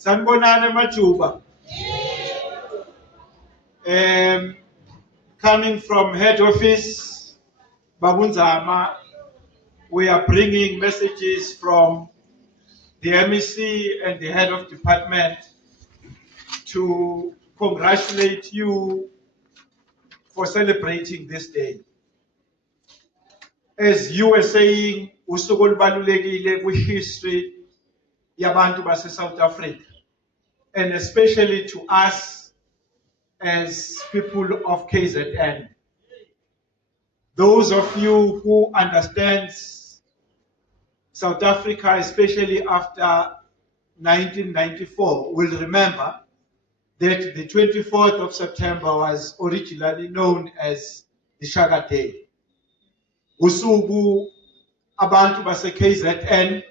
Sanibonani Majuba. Coming from head office, Babunzama, we are bringing messages from the MEC and the head of department to congratulate you for celebrating this day. As you were saying, usuku olubalulekile kwi-history yabantu base South Africa, and especially to us as people of KZN. Those of you who understand South Africa, especially after 1994, will remember that the 24th of September was originally known as the Shaka Day. Usuku abantu base KZN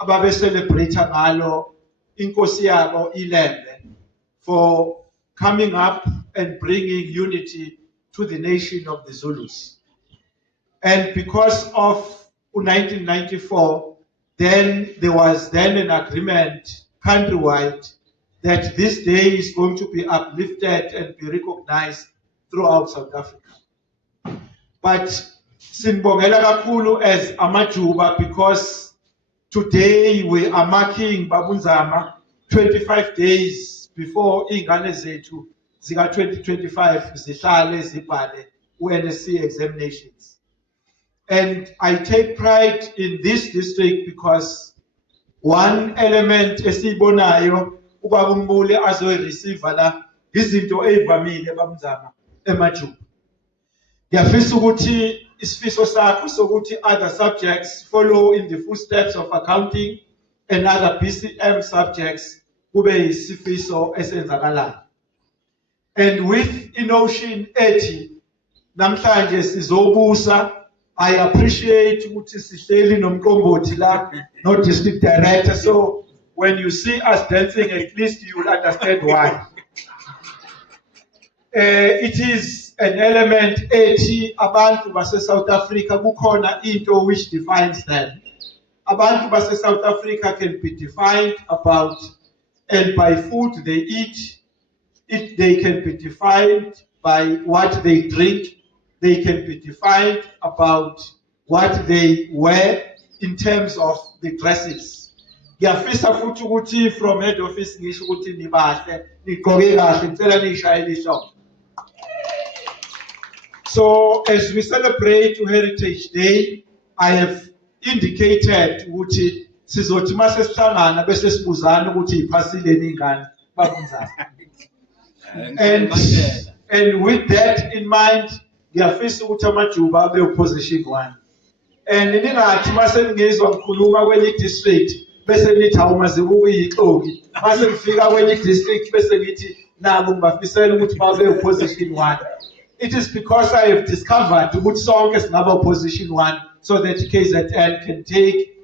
ababe celebrate ngalo inkosi yabo iLembe for coming up and bringing unity to the nation of the Zulus. And because of 1994, then there was then an agreement countrywide that this day is going to be uplifted and be recognized throughout South Africa. But sinbongela kakhulu as Amajuba, because today we are marking Babunzama 25 days before ingane zethu zika 2025 zihlale zibhale uNSC examinations. And I take pride in this district because one element esibonayo ubaba uMbule azoyireceive la izinto ezivamile Babunzama eMajuba. Ngiyafisa ukuthi isifiso sakho sokuthi other subjects follow in the footsteps of accounting and other PCM subjects kube yisifiso esenzakalayo. And with inotion ethi namhlanje sizobusa, I appreciate ukuthi sihleli nomqombothi la no district director, so when you see us dancing, at least you will understand why. It is an element ethi abantu base South Africa kukhona into which defines them. Abantu base South Africa can be defined about and by food they eat. They can be defined by what they drink. They can be defined about what they wear in terms of the dresses. Ngiyafisa futhi ukuthi from head office ngisho ukuthi nibahle nigqoke kahle ngicela nishayele ihlombe. So as we celebrate Heritage Day, I have indicated ukuthi sizothi mase sihlangana bese sibuzana ukuthi iphasile ningane Babunzama. And with that in mind, ngiyafisa ukuthi Amajuba abe position 1. And ningathi mase ngizwa ngikhuluma kwenye district bese nithi awumaze ukuyixoki. Mase ngifika kwenye district bese ngithi nabo ngibafisela ukuthi babe position 1. It is because I have discovered ukuthi sonke singaba position 1 so that KZN can take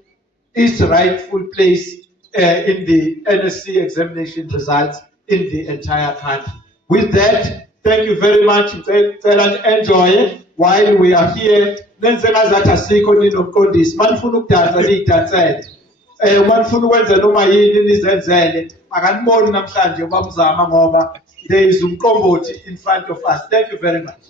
its rightful place in the NSC examination results in the entire country. With that, thank you very much. Enjoy while we are here. Nenze ngazathi asikho ninomqondisi. Manifuna ukudansa niyidansele. Manifuna ukwenza noma yini nizenzele. Akaniboni namhlanje Babunzama ngoba there is umqombothi in front of us. Thank you very much.